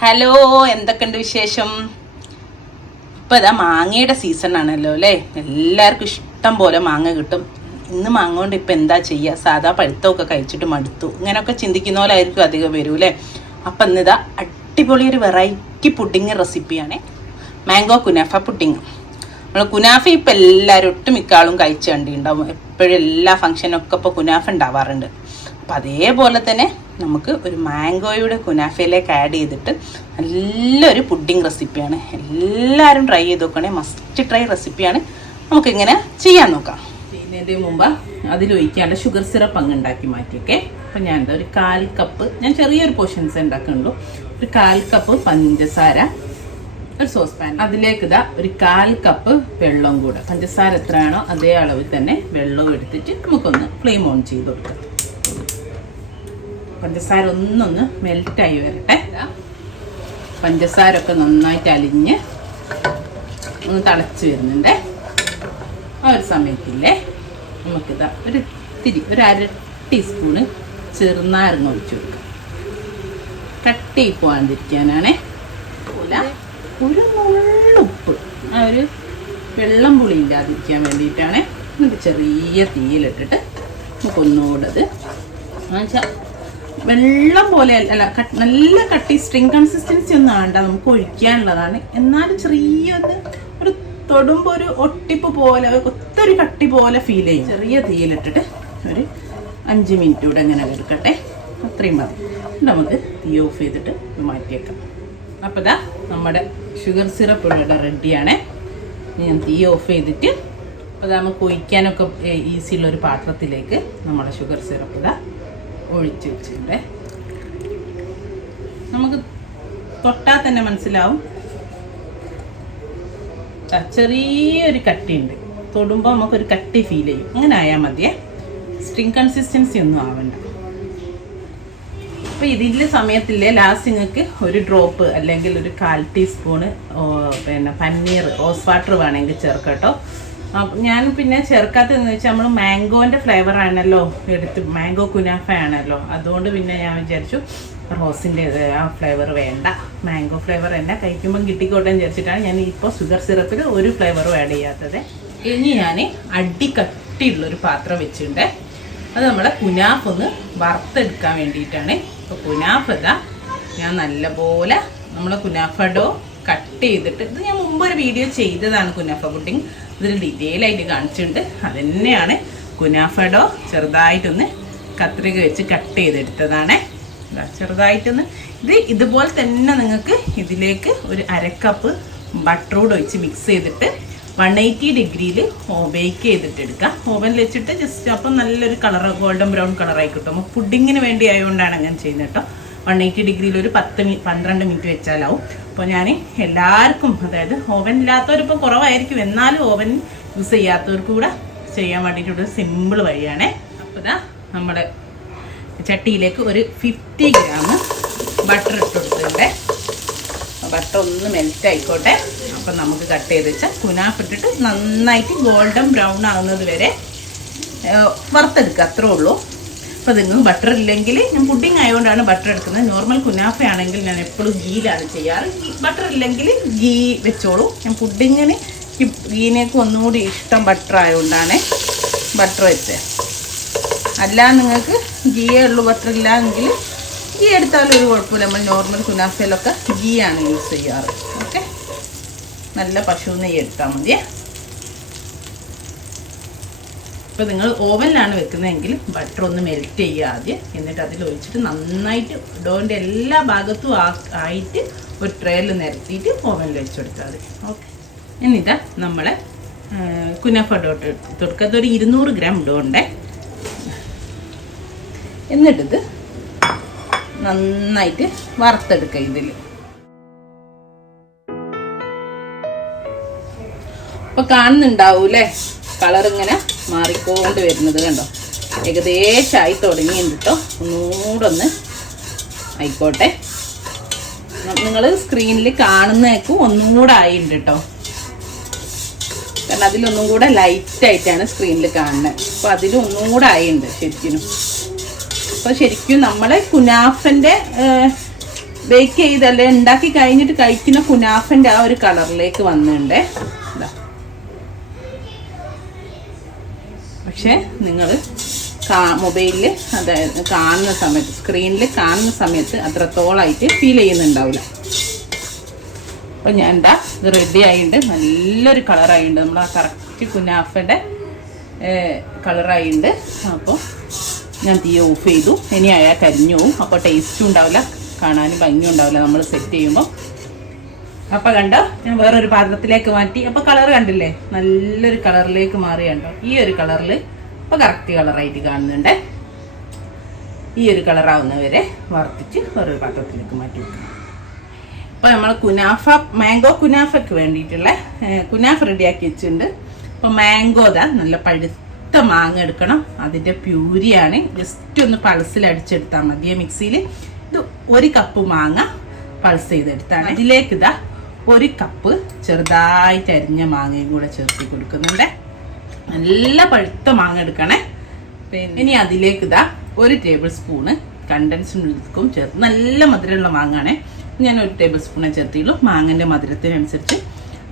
Hello, എന്തൊക്കെയുണ്ട് വിശേഷം? ഇപ്പോൾ ഇതാ മാങ്ങയുടെ സീസൺ ആണല്ലോ അല്ലേ. എല്ലാവർക്കും ഇഷ്ടം പോലെ മാങ്ങ കിട്ടും. ഇന്ന് മാങ്ങ കൊണ്ട് ഇപ്പം എന്താ ചെയ്യുക? സാധാ പഴുത്തമൊക്കെ കഴിച്ചിട്ട് മടുത്തു, ഇങ്ങനെയൊക്കെ ചിന്തിക്കുന്ന പോലായിരിക്കും അധികം വരൂ അല്ലേ. അപ്പം ഇന്നിതാ അടിപൊളി ഒരു വെറൈറ്റി പുഡിങ് റെസിപ്പിയാണ് മാംഗോ കുനാഫ പുഡിങ്. നമ്മൾ കുനാഫ ഇപ്പം എല്ലാവരും ഒട്ടുമിക്ക ആളും കഴിച്ച് കണ്ടിട്ടുണ്ടാവും. എപ്പോഴും എല്ലാ ഫംഗ്ഷനൊക്കെ ഇപ്പോൾ കുനാഫ ഉണ്ടാവാറുണ്ട്. അപ്പം അതേപോലെ തന്നെ നമുക്ക് ഒരു മാംഗോയുടെ കുനാഫയിലേക്ക് ആഡ് ചെയ്തിട്ട് നല്ലൊരു പുഡിങ് റെസിപ്പിയാണ്. എല്ലാവരും ട്രൈ ചെയ്ത് നോക്കണേ, മസ്റ്റ് ട്രൈ റെസിപ്പിയാണ്. നമുക്കിങ്ങനെ ചെയ്യാൻ നോക്കാം. ചെയ്യുന്നതിന് മുമ്പ് അതിലൊഴിക്കാണ്ട് ഷുഗർ സിറപ്പ് അങ്ങ് ഉണ്ടാക്കി മാറ്റിയൊക്കെ. അപ്പം ഞാൻ എന്താ ഒരു 1/4 കപ്പ്, ഞാൻ ചെറിയൊരു പോർഷൻസ് ഉണ്ടാക്കുന്നുള്ളൂ. ഒരു 1/4 കപ്പ് പഞ്ചസാര ഒരു സോസ് പാൻ, അതിലേക്ക് ഇതാ ഒരു 1/4 കപ്പ് വെള്ളം കൂടെ. പഞ്ചസാര എത്രയാണോ അതേ അളവിൽ തന്നെ വെള്ളവും എടുത്തിട്ട് നമുക്കൊന്ന് ഫ്ലെയിം ഓൺ ചെയ്ത് കൊടുക്കാം. പഞ്ചസാര ഒന്നൊന്ന് മെൽറ്റായി വരട്ടെ. പഞ്ചസാര ഒക്കെ നന്നായിട്ട് അലിഞ്ഞ് ഒന്ന് തിളച്ച് വരുന്നുണ്ട്. ആ ഒരു സമയത്തില്ലേ നമുക്കിതാ ഒരു 1/2 ടീസ്പൂണ് ചെറുനാരങ്ങ ഒഴിച്ചു കൊടുക്കാം. കട്ടി പോകാതിരിക്കാനാണ്. ഒരു നുള്ളുപ്പ്, ആ ഒരു വെള്ളം പുളി ഇല്ലാതിരിക്കാൻ വേണ്ടിയിട്ടാണ്. എന്നിട്ട് ചെറിയ തീയിലിട്ടിട്ട് നമുക്കൊന്നുകൂടെ അത് എന്നുവെച്ചാൽ വെള്ളം പോലെ അല്ല, നല്ല കട്ടി സ്ട്രിങ് കൺസിസ്റ്റൻസി ഒന്നും വേണ്ട, നമുക്ക് ഒഴിക്കാനുള്ളതാണ്. എന്നാലും ചെറിയത് ഒരു തൊടുമ്പോൾ ഒരു ഒട്ടിപ്പ് പോലെ, ഒത്തൊരു കട്ടി പോലെ ഫീൽ ചെയ്യും. ചെറിയ തീയിലിട്ടിട്ട് ഒരു 5 മിനിറ്റ് കൂടെ അങ്ങനെ എടുക്കട്ടെ, അത്രയും മതി. നമുക്ക് തീ ഓഫ് ചെയ്തിട്ട് മാറ്റിയേക്കാം. അപ്പോൾ ഇതാ നമ്മുടെ ഷുഗർ സിറപ്പ് ഇവിടെ റെഡിയാണ്. ഞാൻ തീ ഓഫ് ചെയ്തിട്ട് അപ്പോൾ നമുക്ക് ഒഴിക്കാനൊക്കെ ഈസിയുള്ളൊരു പാത്രത്തിലേക്ക് നമ്മുടെ ഷുഗർ സിറപ്പ് ഇതാ ഒഴിച്ച് വെച്ചിട്ടുണ്ട്. നമുക്ക് തൊട്ടാൽ തന്നെ മനസ്സിലാവും ചെറിയൊരു കട്ടിയുണ്ട്. തൊടുമ്പോൾ നമുക്കൊരു കട്ടി ഫീൽ ചെയ്യും. അങ്ങനെ ആയാൽ മതിയേ, സ്ട്രിങ് കൺസിസ്റ്റൻസി ഒന്നും ആവണ്ട. അപ്പോൾ ഇതിൻ്റെ സമയത്തില്ലേ ലാസ്റ്റ് നിങ്ങൾക്ക് ഒരു ഡ്രോപ്പ് അല്ലെങ്കിൽ ഒരു 1/4 ടീസ്പൂണ് പിന്നെ പനീർ റോസ് വാട്ടർ വേണമെങ്കിൽ ചേർക്കട്ടോ. ഞാൻ പിന്നെ ചേർക്കാത്തതെന്ന് വെച്ചാൽ നമ്മൾ മാംഗോൻ്റെ ഫ്ലേവർ ആണല്ലോ എടുത്ത്, മാംഗോ കുനാഫ ആണല്ലോ, അതുകൊണ്ട് പിന്നെ ഞാൻ വിചാരിച്ചു റോസിൻ്റെ ആ ഫ്ലേവർ വേണ്ട, മാംഗോ ഫ്ലേവർ തന്നെ കഴിക്കുമ്പം കിട്ടിക്കോട്ടെ എന്ന് വിചാരിച്ചിട്ടാണ് ഞാൻ ഇപ്പോൾ ഷുഗർ സിറപ്പിൽ ഒരു ഫ്ലേവറും ആഡ് ചെയ്യാത്തത്. ഇനി ഞാൻ അടിക്കട്ടിയുള്ളൊരു പാത്രം വെച്ചിട്ടുണ്ട്. അത് നമ്മളെ കുനാഫ ഒന്ന് വറുത്തെടുക്കാൻ വേണ്ടിയിട്ടാണ്. ഇപ്പോൾ കുനാഫ ഇതാ ഞാൻ നല്ലപോലെ നമ്മളെ കുനാഫ ഡോ കട്ട് ചെയ്തിട്ട്, ഇത് ഞാൻ മുമ്പ് ഒരു വീഡിയോ ചെയ്തതാണ് കുനാഫ പുഡിങ്, ഇതിൽ ഡീറ്റെയിൽ ആയിട്ട് കാണിച്ചിട്ടുണ്ട്. അത് തന്നെയാണ് കുനാഫ ഡോ ചെറുതായിട്ടൊന്ന് കത്രിക വെച്ച് കട്ട് ചെയ്തെടുത്തതാണ്. ചെറുതായിട്ടൊന്ന് ഇതുപോലെ തന്നെ നിങ്ങൾക്ക് ഇതിലേക്ക് ഒരു 1/2 കപ്പ് ബട്ടർ കൂടെ ഒഴിച്ച് മിക്സ് ചെയ്തിട്ട് 180 ഡിഗ്രിയിൽ ബേക്ക് ചെയ്തിട്ട് എടുക്കുക. ഓവനിൽ വെച്ചിട്ട് ജസ്റ്റ് അപ്പം നല്ലൊരു കളർ ഗോൾഡൻ ബ്രൗൺ കളറായി കിട്ടും. അപ്പോൾ പുഡിങ്ങിന് വേണ്ടി ആയതുകൊണ്ടാണ് അങ്ങനെ ചെയ്യുന്നത് കേട്ടോ. 180 ഡിഗ്രിയിൽ ഒരു 12 മിനിറ്റ് വെച്ചാലാവും. അപ്പോൾ ഞാൻ എല്ലാവർക്കും, അതായത് ഓവൻ ഇല്ലാത്തവരിപ്പോൾ കുറവായിരിക്കും, എന്നാലും ഓവൻ യൂസ് ചെയ്യാത്തവർക്ക് കൂടെ ചെയ്യാൻ വേണ്ടിയിട്ടൊരു സിമ്പിൾ വഴിയാണ്. അപ്പോൾ ഇതാ നമ്മുടെ ചട്ടിയിലേക്ക് ഒരു 50 ഗ്രാം ബട്ടർ ഇട്ട് കൊടുത്തിട്ടുണ്ട്. ബട്ടർ ഒന്ന് മെൽറ്റ് ആയിക്കോട്ടെ. അപ്പം നമുക്ക് കട്ട് ചെയ്ത് വെച്ചാൽ കുനാഫ ഇട്ടിട്ട് നന്നായിട്ട് ഗോൾഡൻ ബ്രൗൺ ആകുന്നത് വരെ വറുത്തെടുക്കുക, അത്രേ ഉള്ളൂ. അപ്പോൾ നിങ്ങൾ ബട്ടർ ഇല്ലെങ്കിൽ, ഞാൻ പുഡിങ് ആയതുകൊണ്ടാണ് ബട്ടർ എടുക്കുന്നത്. നോർമൽ കുനാഫ ആണെങ്കിൽ ഞാൻ എപ്പോഴും ഗീയിലാണ് ചെയ്യാറ്. ബട്ടർ ഇല്ലെങ്കിൽ ഗീ വെച്ചോളൂ. ഞാൻ പുഡിങ്ങിന് ഗീനേക്ക് ഒന്നുകൂടി ഇഷ്ടം ബട്ടർ ആയതുകൊണ്ടാണ് ബട്ടർ വെച്ചത്. അല്ല നിങ്ങൾക്ക് ഗീയേ ഉള്ളൂ, ബട്ടർ ഇല്ല എങ്കിൽ ഗീ എടുത്താലും ഒരു കുഴപ്പമില്ല. നമ്മൾ നോർമൽ കുനാഫയിലൊക്കെ ഗീ ആണ് യൂസ് ചെയ്യാറ്. ഓക്കെ, നല്ല പശു നെയ്യ് എടുത്താൽ മതിയേ. ഇപ്പോൾ നിങ്ങൾ ഓവനിലാണ് വെക്കുന്നതെങ്കിൽ ബട്ടർ ഒന്ന് മെൽറ്റ് ചെയ്യുക ആദ്യം, എന്നിട്ട് അതിൽ ഒഴിച്ചിട്ട് നന്നായിട്ട് ഡോൻ്റെ എല്ലാ ഭാഗത്തും ആയിട്ട് ഒരു ട്രേയിൽ നിരത്തിയിട്ട് ഓവനിൽ വെച്ചെടുത്താൽ മതി. ഓക്കെ, എന്നിട്ടാ നമ്മളെ കുനാഫ ഡോ കൊടുക്കുക. അതൊരു 200 ഗ്രാം ഡോ ഉണ്ട്. എന്നിട്ടിത് നന്നായിട്ട് വറുത്തെടുക്കുക. ഇതിൽ ഇപ്പോൾ കാണുന്നുണ്ടാവൂലേ കളർ ഇങ്ങനെ മാറിക്കൊണ്ട് വരുന്നത് കണ്ടോ. ഏകദേശമായി തുടങ്ങിയിട്ടുണ്ട് കേട്ടോ. ഒന്നുകൂടെ ഒന്ന് ആയിക്കോട്ടെ. നിങ്ങൾ സ്ക്രീനിൽ കാണുന്നേക്കും ഒന്നുകൂടെ ആയിട്ടുണ്ട് കേട്ടോ. കാരണം അതിലൊന്നും കൂടെ ലൈറ്റായിട്ടാണ് സ്ക്രീനിൽ കാണുന്നത്. അപ്പോൾ അതിലൊന്നും കൂടെ ആയിട്ടുണ്ട് ശരിക്കും. അപ്പോൾ ശരിക്കും നമ്മളെ കുനാഫൻ്റെ ബേക്ക് ചെയ്തല്ലേ ഉണ്ടാക്കി കഴിഞ്ഞിട്ട് കഴിക്കുന്ന കുനാഫന്റെ ആ ഒരു കളറിലേക്ക് വന്നിട്ടുണ്ടേ. പക്ഷെ നിങ്ങൾ മൊബൈലിൽ അതായത് കാണുന്ന സമയത്ത് സ്ക്രീനിൽ കാണുന്ന സമയത്ത് അത്രത്തോളമായിട്ട് ഫീൽ ചെയ്യുന്നുണ്ടാവില്ല. അപ്പം ഞാൻ എന്താ ഇത് റെഡി ആയിട്ടുണ്ട്. നല്ലൊരു കളറായിട്ടുണ്ട്. നമ്മൾ ആ കറക്റ്റ് കുനാഫയുടെ കളറായിട്ടുണ്ട്. അപ്പോൾ ഞാൻ തീ ഓഫ് ചെയ്തു. ഇനി അയാൾ കരിഞ്ഞു പോവും. അപ്പോൾ ടേസ്റ്റും ഉണ്ടാവില്ല, കാണാനും ഭംഗിയും ഉണ്ടാവില്ല നമ്മൾ സെറ്റ് ചെയ്യുമ്പോൾ. അപ്പം കണ്ടോ, ഞാൻ വേറൊരു പാത്രത്തിലേക്ക് മാറ്റി. അപ്പോൾ കളർ കണ്ടില്ലേ, നല്ലൊരു കളറിലേക്ക് മാറി. കണ്ടോ, ഈ ഒരു കളറിൽ ഇപ്പോൾ കറക്റ്റ് കളറായിട്ട് കാണുന്നുണ്ട്. ഈ ഒരു കളറാവുന്നവരെ വറുത്തിട്ട് വേറൊരു പാത്രത്തിലേക്ക് മാറ്റി വെക്കണം. അപ്പോൾ നമ്മൾ കുനാഫ മാംഗോ കുനാഫയ്ക്ക് വേണ്ടിയിട്ടുള്ള കുനാഫ റെഡിയാക്കി വെച്ചിട്ടുണ്ട്. അപ്പോൾ മാംഗോതാ നല്ല പഴുത്ത മാങ്ങ എടുക്കണം. അതിൻ്റെ പ്യൂരിയാണ്. ജസ്റ്റ് ഒന്ന് പൾസിൽ അടിച്ചെടുത്താൽ മതിയെ മിക്സിയിൽ. ഇത് 1 കപ്പ് മാങ്ങ പൾസ് ചെയ്തെടുത്താണ്. അതിലേക്ക് ഇതാ 1 കപ്പ് ചെറുതായിട്ട് അരിഞ്ഞ മാങ്ങയും കൂടെ ചേർത്ത് കൊടുക്കുന്നുണ്ട്. നല്ല പഴുത്ത മാങ്ങ എടുക്കണേ. പിന്നെ ഇനി അതിലേക്ക് ഇതാ 1 ടേബിൾ സ്പൂണ് കണ്ടൻസ്ഡ് മിൽക്കും ചേർത്ത്. നല്ല മധുരമുള്ള മാങ്ങാണേ. ഞാൻ 1 ടേബിൾ സ്പൂണേ ചേർത്തുള്ളൂ. മാങ്ങൻ്റെ മധുരത്തിനനുസരിച്ച്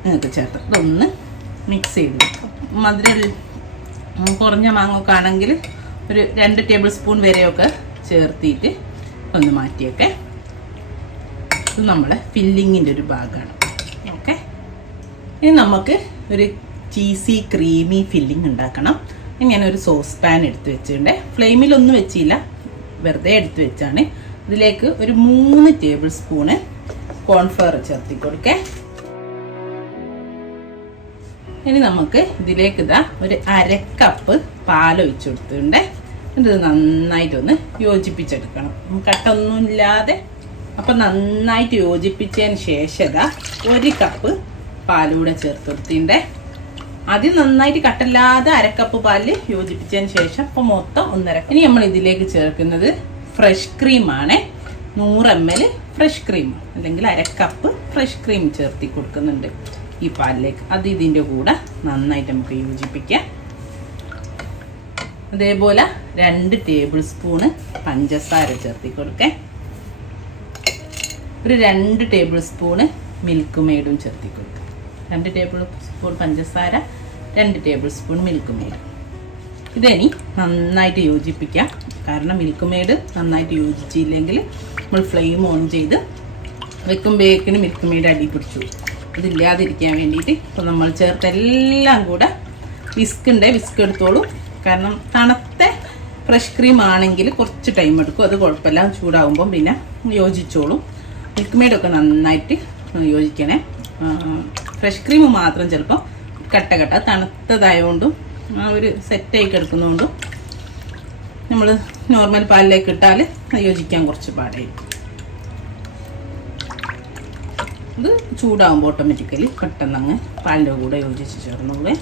നിങ്ങൾക്ക് ചേർത്ത് ഇതൊന്ന് മിക്സ് ചെയ്ത് വെക്കാം. മധുരം കുറഞ്ഞ മാങ്ങൊക്കെ ആണെങ്കിൽ ഒരു 2 ടേബിൾ സ്പൂൺ വരെയൊക്കെ ചേർത്തിട്ട് ഒന്ന് മാറ്റിയൊക്കെ. ഇത് നമ്മുടെ ഫില്ലിങ്ങിൻ്റെ ഒരു ഭാഗമാണ്. ഓക്കെ, ഇനി നമുക്ക് ഒരു ചീസി ക്രീമി ഫില്ലിങ് ഉണ്ടാക്കണം. ഞാനൊരു സോസ് പാൻ എടുത്ത് വെച്ചിട്ടുണ്ട്. ഫ്ലെയിമിലൊന്നും വെച്ചില്ല, വെറുതെ എടുത്ത് വെച്ചാണ്. ഇതിലേക്ക് ഒരു 3 ടേബിൾ സ്പൂണ് കോൺഫ്ലവർ ചേർത്തി കൊടുക്കേ. ഇനി നമുക്ക് ഇതിലേക്ക് ഇതാ ഒരു 1/2 കപ്പ് പാലൊഴിച്ച് കൊടുത്തിട്ടുണ്ട്. ഇത് നന്നായിട്ടൊന്ന് യോജിപ്പിച്ചെടുക്കണം, കട്ടൊന്നുമില്ലാതെ. അപ്പം നന്നായിട്ട് യോജിപ്പിച്ചതിന് ശേഷം ഇതാ 1 കപ്പ് പാലൂടെ ചേർത്ത് കൊടുത്തിട്ടുണ്ട്. ആദ്യം നന്നായിട്ട് കട്ടില്ലാതെ 1/2 കപ്പ് പാലിൽ യോജിപ്പിച്ചതിന് ശേഷം ഇപ്പോൾ മൊത്തം 1.5. ഇനി നമ്മൾ ഇതിലേക്ക് ചേർക്കുന്നത് ഫ്രഷ് ക്രീമാണ്. 100 ml ഫ്രഷ് ക്രീം അല്ലെങ്കിൽ 1/2 കപ്പ് ഫ്രഷ് ക്രീം ചേർത്തി കൊടുക്കുന്നുണ്ട് ഈ പാലിലേക്ക്. അത് ഇതിൻ്റെ കൂടെ നന്നായിട്ട് നമുക്ക് യോജിപ്പിക്കാം. അതേപോലെ 2 ടേബിൾ സ്പൂണ് പഞ്ചസാര ചേർത്തി കൊടുക്കാം. ഒരു 2 ടേബിൾ സ്പൂണ് മിൽക്ക് മെയ്ഡും ചേർത്തി കൊടുക്കാം. 2 ടേബിൾ സ്പൂൺ പഞ്ചസാര, 2 ടേബിൾ സ്പൂൺ മിൽക്ക് മെയ്ഡ്. ഇതനി നന്നായിട്ട് യോജിപ്പിക്കാം. കാരണം മിൽക്ക് മെയ്ഡ് നന്നായിട്ട് യോജിച്ചില്ലെങ്കിൽ നമ്മൾ ഫ്ലെയിം ഓൺ ചെയ്ത് വെക്കുമ്പോഴേക്കിന് മിൽക്ക് മെയ്ഡ് അടി പിടിച്ചു. ഇതില്ലാതിരിക്കാൻ വേണ്ടിയിട്ട് ഇപ്പോൾ നമ്മൾ ചേർത്തെല്ലാം കൂടെ വിസ്ക് എടുത്തോളൂ. കാരണം തണുത്ത ഫ്രഷ് ക്രീം ആണെങ്കിൽ കുറച്ച് ടൈം എടുക്കും. അത് കുഴപ്പമില്ല, ചൂടാവുമ്പം പിന്നെ യോജിച്ചോളും. മിൽക്ക് മെയ്ഡൊക്കെ നന്നായിട്ട് യോജിക്കണേ. ഫ്രഷ് ക്രീം മാത്രം ചിലപ്പോൾ കട്ട തണുത്തതായതുകൊണ്ടും ആ ഒരു സെറ്റായി കിടക്കുന്നതുകൊണ്ടും നമ്മൾ നോർമൽ പാലിലേക്ക് ഇട്ടാൽ യോജിക്കാൻ കുറച്ച് പാടായിരിക്കും. ഇത് ചൂടാകുമ്പോൾ ഓട്ടോമാറ്റിക്കലി പെട്ടെന്ന് അങ്ങ് പാലിൻ്റെ കൂടെ യോജിച്ച് ചേർന്നോളൂ.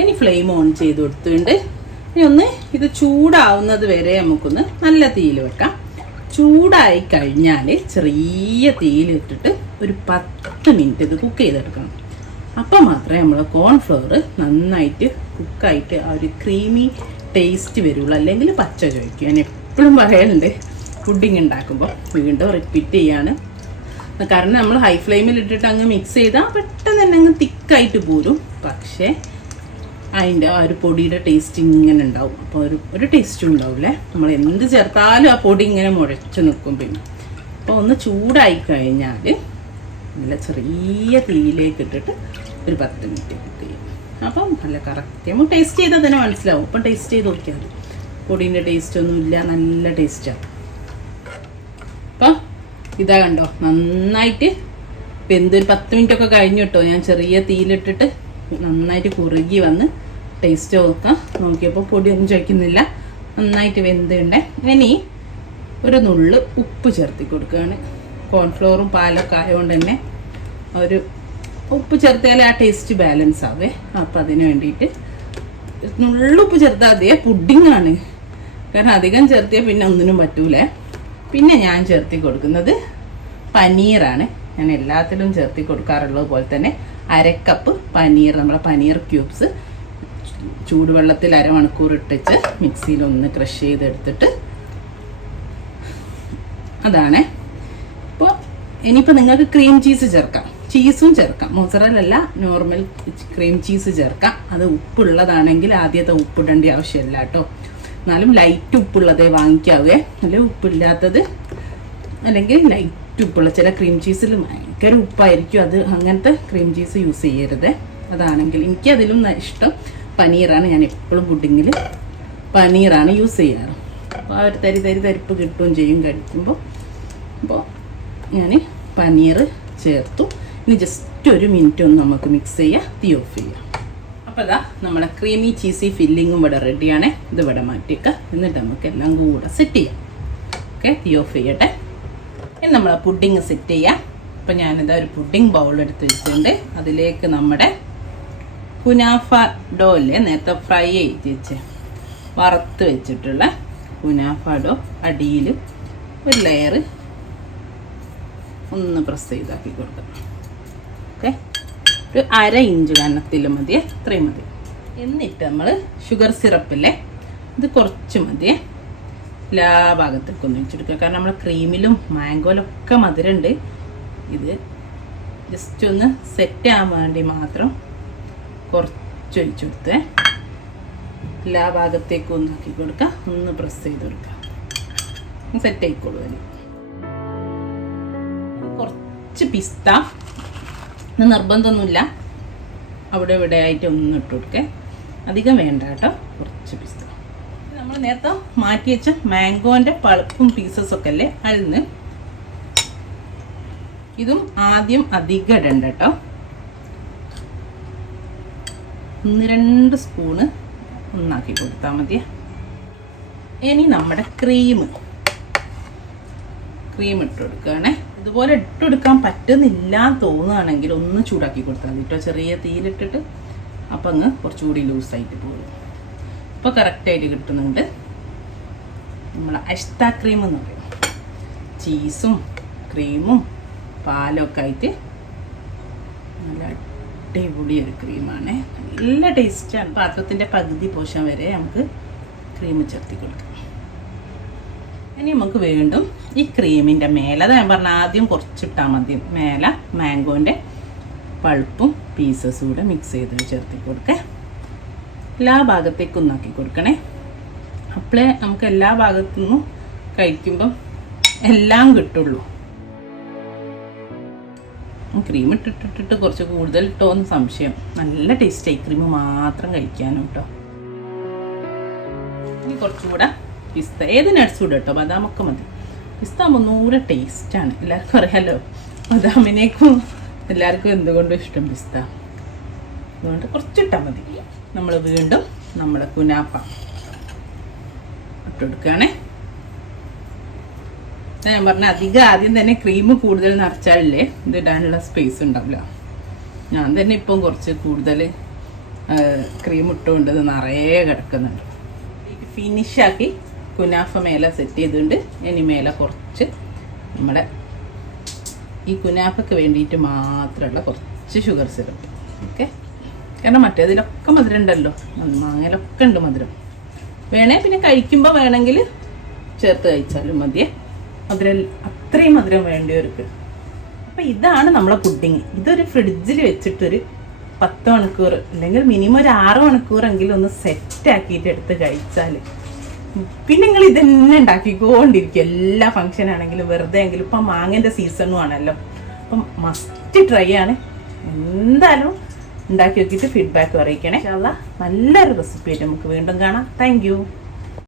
ഇനി ഫ്ലെയിം ഓൺ ചെയ്ത് കൊടുത്തിട്ടുണ്ട്. ഇനി ഒന്ന് ഇത് ചൂടാവുന്നത് വരെ നമുക്കൊന്ന് നല്ല തീയിൽ വെക്കാം. ചൂടായി കഴിഞ്ഞാൽ ചെറിയ തീയിലിട്ടിട്ട് ഒരു 10 മിനിറ്റ് ഇത് കുക്ക് ചെയ്തെടുക്കണം. അപ്പം മാത്രമേ നമ്മൾ കോൺഫ്ലവർ നന്നായിട്ട് കുക്കായിട്ട് ആ ഒരു ക്രീമി ടേസ്റ്റ് വരുള്ളൂ. അല്ലെങ്കിൽ പച്ച ചോദിക്കും. ഞാൻ എപ്പോഴും പറയലുണ്ട് പുഡിങ് ഉണ്ടാക്കുമ്പോൾ, വീണ്ടും റിപ്പീറ്റ് ചെയ്യാണ്. കാരണം നമ്മൾ ഹൈ ഫ്ലെയിമിൽ ഇട്ടിട്ട് അങ്ങ് മിക്സ് ചെയ്താൽ പെട്ടെന്ന് തന്നെ അങ്ങ് തിക്കായിട്ട് പോരും. പക്ഷേ അതിൻ്റെ ആ ഒരു പൊടിയുടെ ടേസ്റ്റ് ഇങ്ങനെ ഉണ്ടാവും. അപ്പോൾ ഒരു ടേസ്റ്റും ഉണ്ടാവില്ലേ. നമ്മൾ എന്ത് ചേർത്താലും ആ പൊടി ഇങ്ങനെ മുഴച്ച് നിൽക്കും. പിന്നെ അപ്പോൾ ഒന്ന് ചൂടായി കഴിഞ്ഞാൽ നല്ല ചെറിയ തീയിലേക്ക് ഇട്ടിട്ട് ഒരു 10 മിനിറ്റ് കുക്ക് ചെയ്യും. അപ്പം നല്ല കറക്റ്റ് നമ്മൾ ടേസ്റ്റ് ചെയ്താൽ തന്നെ മനസ്സിലാവും. അപ്പം ടേസ്റ്റ് ചെയ്ത് നോക്കിയാൽ പൊടീൻ്റെ ടേസ്റ്റ് ഒന്നുമില്ല, നല്ല ടേസ്റ്റാണ്. അപ്പം ഇതാ കണ്ടോ, നന്നായിട്ട് വെന്തൊരു 10 മിനിറ്റ് ഒക്കെ കഴിഞ്ഞു കേട്ടോ. ഞാൻ ചെറിയ തീയിലിട്ടിട്ട് നന്നായിട്ട് കുറുകി വന്ന് ടേസ്റ്റ് നോക്കിയപ്പോൾ പൊടിയൊന്നും ചോദിക്കുന്നില്ല, നന്നായിട്ട് വെന്തുണ്ട്. ഇനി ഒരു നുള്ള് ഉപ്പ് ചേർത്തി കൊടുക്കുകയാണ്. കോൺഫ്ലോറും പാലൊക്കെ ആയതുകൊണ്ട് തന്നെ ഒരു ഉപ്പ് ചേർത്താൽ ആ ടേസ്റ്റ് ബാലൻസ് ആവേ. അപ്പം അതിന് വേണ്ടിയിട്ട് നുള്ളുപ്പ് ചേർത്താൽ മതിയെ. പുഡിങ്ങാണ്, കാരണം അധികം ചേർത്തിയാൽ പിന്നെ ഒന്നിനും പറ്റൂലേ. പിന്നെ ഞാൻ ചേർത്തി കൊടുക്കുന്നത് പനീറാണ്. ഞാൻ എല്ലാത്തിലും ചേർത്തി കൊടുക്കാറുള്ളത് പോലെ തന്നെ 1/2 കപ്പ് പനീർ, നമ്മളെ പനീർ ക്യൂബ്സ് ചൂടുവെള്ളത്തിൽ 1/2 മണിക്കൂർ ഇട്ടിച്ച് മിക്സിയിൽ ഒന്ന് ക്രഷ് ചെയ്തെടുത്തിട്ട് അതാണ്. ഇപ്പോൾ ഇനിയിപ്പോൾ നിങ്ങൾക്ക് ക്രീം ചീസ് ചേർക്കാം, ചീസും ചേർക്കാം, മോസറല്ല നോർമൽ ക്രീം ചീസ് ചേർക്കാം. അത് ഉപ്പുള്ളതാണെങ്കിൽ ആദ്യത്തെ ഉപ്പിടേണ്ട ആവശ്യമില്ല കേട്ടോ. എന്നാലും ലൈറ്റ് ഉപ്പുള്ളതേ വാങ്ങിക്കാവേ, അല്ലെങ്കിൽ ഉപ്പില്ലാത്തത് അല്ലെങ്കിൽ ലൈറ്റ് ഉപ്പുള്ള ചില ക്രീം ചീസിൽ ഭയങ്കര ഉപ്പായിരിക്കും, അത് അങ്ങനത്തെ ക്രീം ചീസ് യൂസ് ചെയ്യരുത്. അതാണെങ്കിൽ എനിക്കതിലും ഇഷ്ടം പനീറാണ്. ഞാൻ എപ്പോഴും പുഡിങ്ങിൽ പനീറാണ് യൂസ് ചെയ്യാറ്. അപ്പോൾ ആ ഒരു തരിപ്പ് കിട്ടുകയും ചെയ്യും കഴിക്കുമ്പോൾ. അപ്പോൾ ഞാൻ പനീർ ചേർത്തു. ഇനി ജസ്റ്റ് ഒരു മിനിറ്റ് ഒന്ന് നമുക്ക് മിക്സ് ചെയ്യാം, തീ ഓഫ് ചെയ്യാം. അപ്പോൾ ഇതാ നമ്മുടെ ക്രീമി ചീസി ഫില്ലിങ്ങും ഇവിടെ റെഡിയാണ്. ഇത് ഇവിടെ മാറ്റിയേക്കാം. എന്നിട്ട് നമുക്ക് എല്ലാം കൂടെ സെറ്റ് ചെയ്യാം. ഓക്കെ, തീ ഓഫ് ചെയ്യട്ടെ. ഇനി നമ്മൾ പുഡിങ് സെറ്റ് ചെയ്യാം. അപ്പം ഞാനിതാ ഒരു പുഡിങ് ബൗൾ എടുത്ത് വെച്ചിട്ടുണ്ട്. അതിലേക്ക് നമ്മുടെ കുനാഫ ഡോ അല്ലേ നേരത്തെ ഫ്രൈ ചെയ്ത് വെച്ച് വറുത്ത് വെച്ചിട്ടുള്ള കുനാഫ ഡോ അടിയിൽ ഒരു ലെയർ ഒന്ന് പ്രസ് ചെയ്താക്കി കൊടുക്കാം. ഓക്കെ, ഒരു 1/2 ഇഞ്ച് കനത്തിൽ മതി, ഇത്രയും മതി. എന്നിട്ട് നമ്മൾ ഷുഗർ സിറപ്പില്ലേ ഇത് കുറച്ച് മതിയേ, എല്ലാ ഭാഗത്തേക്കും ഒന്ന് വെച്ചെടുക്കുക. കാരണം നമ്മൾ ക്രീമിലും മാംഗോയിലൊക്കെ മധുരമുണ്ട്. ഇത് ജസ്റ്റ് ഒന്ന് സെറ്റ് ആവാൻ വേണ്ടി മാത്രം കുറച്ച് ഒഴിച്ചു കൊടുത്തേ. എല്ലാ ഭാഗത്തേക്കും ഒന്ന് ആക്കി കൊടുക്കുക, ഒന്ന് പ്രസ് ചെയ്ത് കൊടുക്കുക, സെറ്റ് ആയിക്കോളൂ. അതിന് കുറച്ച് പിസ്ത, നിർബന്ധമൊന്നുമില്ല, അവിടെ ഇവിടെ ആയിട്ട് ഒന്ന് ഇട്ട് കൊടുക്കേ, അധികം വേണ്ട കേട്ടോ. കുറച്ച് പിസ്ത നമ്മൾ നേരത്തെ മാറ്റി വെച്ച മാംഗോൻ്റെ പൾപ്പും പീസസൊക്കെ അല്ലേ, അതിൽ നിന്ന് ഇതും ആദ്യം അധികം ഇടണ്ട കേട്ടോ. 1-2 സ്പൂണ് ഒന്നാക്കി കൊടുത്താൽ മതി. ഇനി നമ്മുടെ ക്രീം ഇട്ട് കൊടുക്കുകയാണേ. ഇതുപോലെ ഇട്ടെടുക്കാൻ പറ്റുന്നില്ല തോന്നുകയാണെങ്കിൽ ഒന്ന് ചൂടാക്കി കൊടുത്താൽ മതി കേട്ടോ, ചെറിയ തീയിലിട്ടിട്ട്. അപ്പം അങ്ങ് കുറച്ചുകൂടി ലൂസായിട്ട് പോകും. ഇപ്പോൾ കറക്റ്റായിട്ട് കിട്ടുന്നുണ്ട്. നമ്മൾ അഷ്ത ക്രീം എന്ന് പറയും, ചീസും ക്രീമും പാലൊക്കെ ആയിട്ട് നല്ല അടിപൊളി ഒരു ക്രീമാണ്. നല്ല ടേസ്റ്റാണ്. പാത്രത്തിൻ്റെ പകുതി പോഷൻ വരെ നമുക്ക് ക്രീം ചേർത്തി കൊടുക്കാം. ഇനി നമുക്ക് വീണ്ടും ഈ ക്രീമിൻ്റെ മേലെ ഞാൻ പറഞ്ഞ ആദ്യം കുറച്ചിട്ടാൽ മതി, മേലെ മാംഗോൻ്റെ പൾപ്പും പീസസും കൂടെ മിക്സ് ചെയ്ത് ചേർത്തി കൊടുക്കുക. എല്ലാ ഭാഗത്തേക്കും ഒന്നാക്കി കൊടുക്കണേ. അപ്പോഴേ നമുക്ക് എല്ലാ ഭാഗത്തു നിന്നും കഴിക്കുമ്പം എല്ലാം കിട്ടുള്ളൂ. ക്രീം ഇട്ടിട്ടിട്ട് കുറച്ച് കൂടുതൽ ഇട്ടോന്ന് സംശയം. നല്ല ടേസ്റ്റായി ക്രീം മാത്രം കഴിക്കാനും കേട്ടോ. ഇനി കുറച്ചുകൂടെ പിസ്ത, ഏത് നട്ട്സും കൂടെ കേട്ടോ, ബദാമൊക്കെ മതി. പിസ്ത ആകുമ്പോൾ ഒന്നുകൂടെ ടേസ്റ്റാണ്. എല്ലാവർക്കും അറിയാലോ ബദാമിനേക്കും എല്ലാവർക്കും എന്തുകൊണ്ടും ഇഷ്ടം പിസ്ത. അതുകൊണ്ട് കുറച്ചിട്ടാൽ മതി. നമ്മൾ വീണ്ടും നമ്മുടെ കുനാഫ ഇട്ടെടുക്കുകയാണേ. ഞാൻ പറഞ്ഞ അധികം ആദ്യം തന്നെ ക്രീം കൂടുതൽ നിറച്ചാലല്ലേ ഇത് ഇടാനുള്ള സ്പേസ് ഉണ്ടാവില്ല. ഞാൻ തന്നെ ഇപ്പം കുറച്ച് കൂടുതൽ ക്രീം ഇട്ടുകൊണ്ട് ഇത് നിറയെ കിടക്കുന്നുണ്ട്. ഫിനിഷാക്കി കുനാഫ മേലെ സെറ്റ് ചെയ്തുകൊണ്ട് ഇനി മേലെ കുറച്ച് നമ്മുടെ ഈ കുനാഫയ്ക്ക് വേണ്ടിയിട്ട് മാത്രമുള്ള കുറച്ച് ഷുഗർ സിറപ്പ്. ഓക്കെ, കാരണം മറ്റേതിലൊക്കെ മധുരം ഉണ്ടല്ലോ, മാങ്ങയിലൊക്കെ ഉണ്ട് മധുരം. വേണേ പിന്നെ കഴിക്കുമ്പോൾ വേണമെങ്കിൽ ചേർത്ത് കഴിച്ചാലും മതിയേ. മധുരം അത്രയും മധുരം വേണ്ടിയവർക്ക്. അപ്പം ഇതാണ് നമ്മളെ പുഡിങ്. ഇതൊരു ഫ്രിഡ്ജിൽ വെച്ചിട്ടൊരു 10 മണിക്കൂർ അല്ലെങ്കിൽ മിനിമം ഒരു 6 മണിക്കൂറെങ്കിലും ഒന്ന് സെറ്റാക്കിയിട്ട് എടുത്ത് കഴിച്ചാൽ പിന്നെ നിങ്ങൾ ഇതന്നെ ഉണ്ടാക്കിക്കൊണ്ടിരിക്കും. എല്ലാ ഫംഗ്ഷൻ ആണെങ്കിലും വെറുതെ എങ്കിലും. ഇപ്പം മാങ്ങൻ്റെ സീസണും ആണല്ലോ, അപ്പം മസ്റ്റ് ട്രൈ ആണ്. എന്തായാലും ഉണ്ടാക്കി നോക്കിയിട്ട് ഫീഡ്ബാക്ക് അറിയിക്കണേ. നല്ലൊരു റെസിപ്പി ആയിട്ട് നമുക്ക് വീണ്ടും കാണാം. താങ്ക്